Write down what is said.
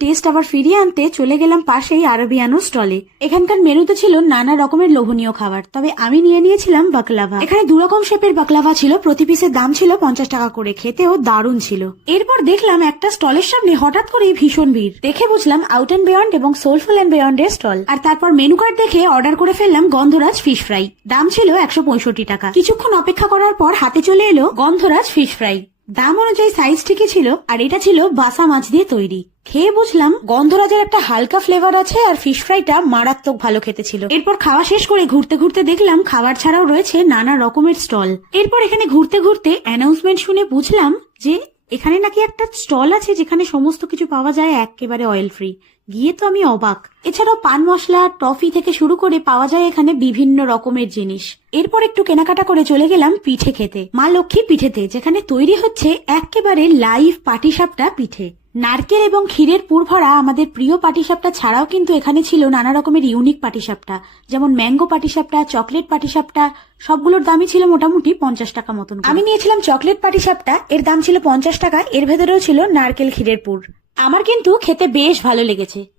Test আবার ফিরিয়ে আনতে চলে গেলাম পাশেই আরবিয়ানো স্টলে। এখানকার মেনুতে ছিল নানা রকমের লোভনীয় খাবার, তবে আমি নিয়ে নিয়েছিলাম বাকলাভা। এখানে 2 রকম শেপের বাকলাভা ছিল, প্রতি পিসের দাম ছিল 50 টাকা করে, খেতেও দারুণ ছিল। এরপর দেখলাম একটা স্টলের সামনে হঠাৎ করেই ভীষণ ভিড়, দেখে বুঝলাম আউট অ্যান্ড বিয়ন্ড এবং সোলফুল অ্যান্ড বিয়ন্ড এর স্টল। আর তারপর মেনু কার্ড দেখে অর্ডার করে ফেললাম গন্ধরাজ ফিশ ফ্রাই, দাম ছিল 165 টাকা। কিছুক্ষণ অপেক্ষা করার পর হাতে চলে এলো গন্ধরাজ ফিশ ফ্রাই, দাম অনুযায়ী সাইজ ঠিকই ছিল, আর এটা ছিল বাসা মাছ দিয়ে তৈরি। খেয়ে বুঝলাম গন্ধরাজের একটা হালকা ফ্লেভার আছে, আর ফিশ ফ্রাইটা মারাত্মক ভালো খেতে ছিল। এরপর খাওয়া শেষ করে ঘুরতে ঘুরতে দেখলাম খাবার ছাড়াও রয়েছে নানা রকমের স্টল। এরপর এখানে ঘুরতে ঘুরতে অ্যানাউন্সমেন্ট শুনে বুঝলাম যে এখানে নাকি একটা স্টল আছে যেখানে সমস্ত কিছু পাওয়া যায় একেবারে অয়েল ফ্রি। গিয়ে তো আমি অবাক। এছাড়াও পান মশলা, টফি থেকে শুরু করে পাওয়া যায় এখানে বিভিন্ন রকমের জিনিস। এরপর একটু কেনাকাটা করে চলে গেলাম পিঠে খেতে, মা লক্ষ্মী পিঠেতে, যেখানে তৈরি হচ্ছে একেবারে লাইভ পাটিসাপটা পিঠে। নারকেল এবং ক্ষীরের পুর ভরা আমাদের প্রিয় পাটিসাপটা ছাড়াও কিন্তু এখানে ছিল নানা রকমের ইউনিক পাটিসাপটা, যেমন ম্যাঙ্গো পাটিসাপটা, চকলেট পাটিসাপটা। সবগুলোর দামই ছিল মোটামুটি 50 টাকা মতন। আমি নিয়েছিলাম চকলেট পাটিসাপটা, এর দাম ছিল 50 টাকা। এর ভেতরেও ছিল নারকেল ক্ষীরের পুর। আমার কিন্তু খেতে বেশ ভালো লেগেছে।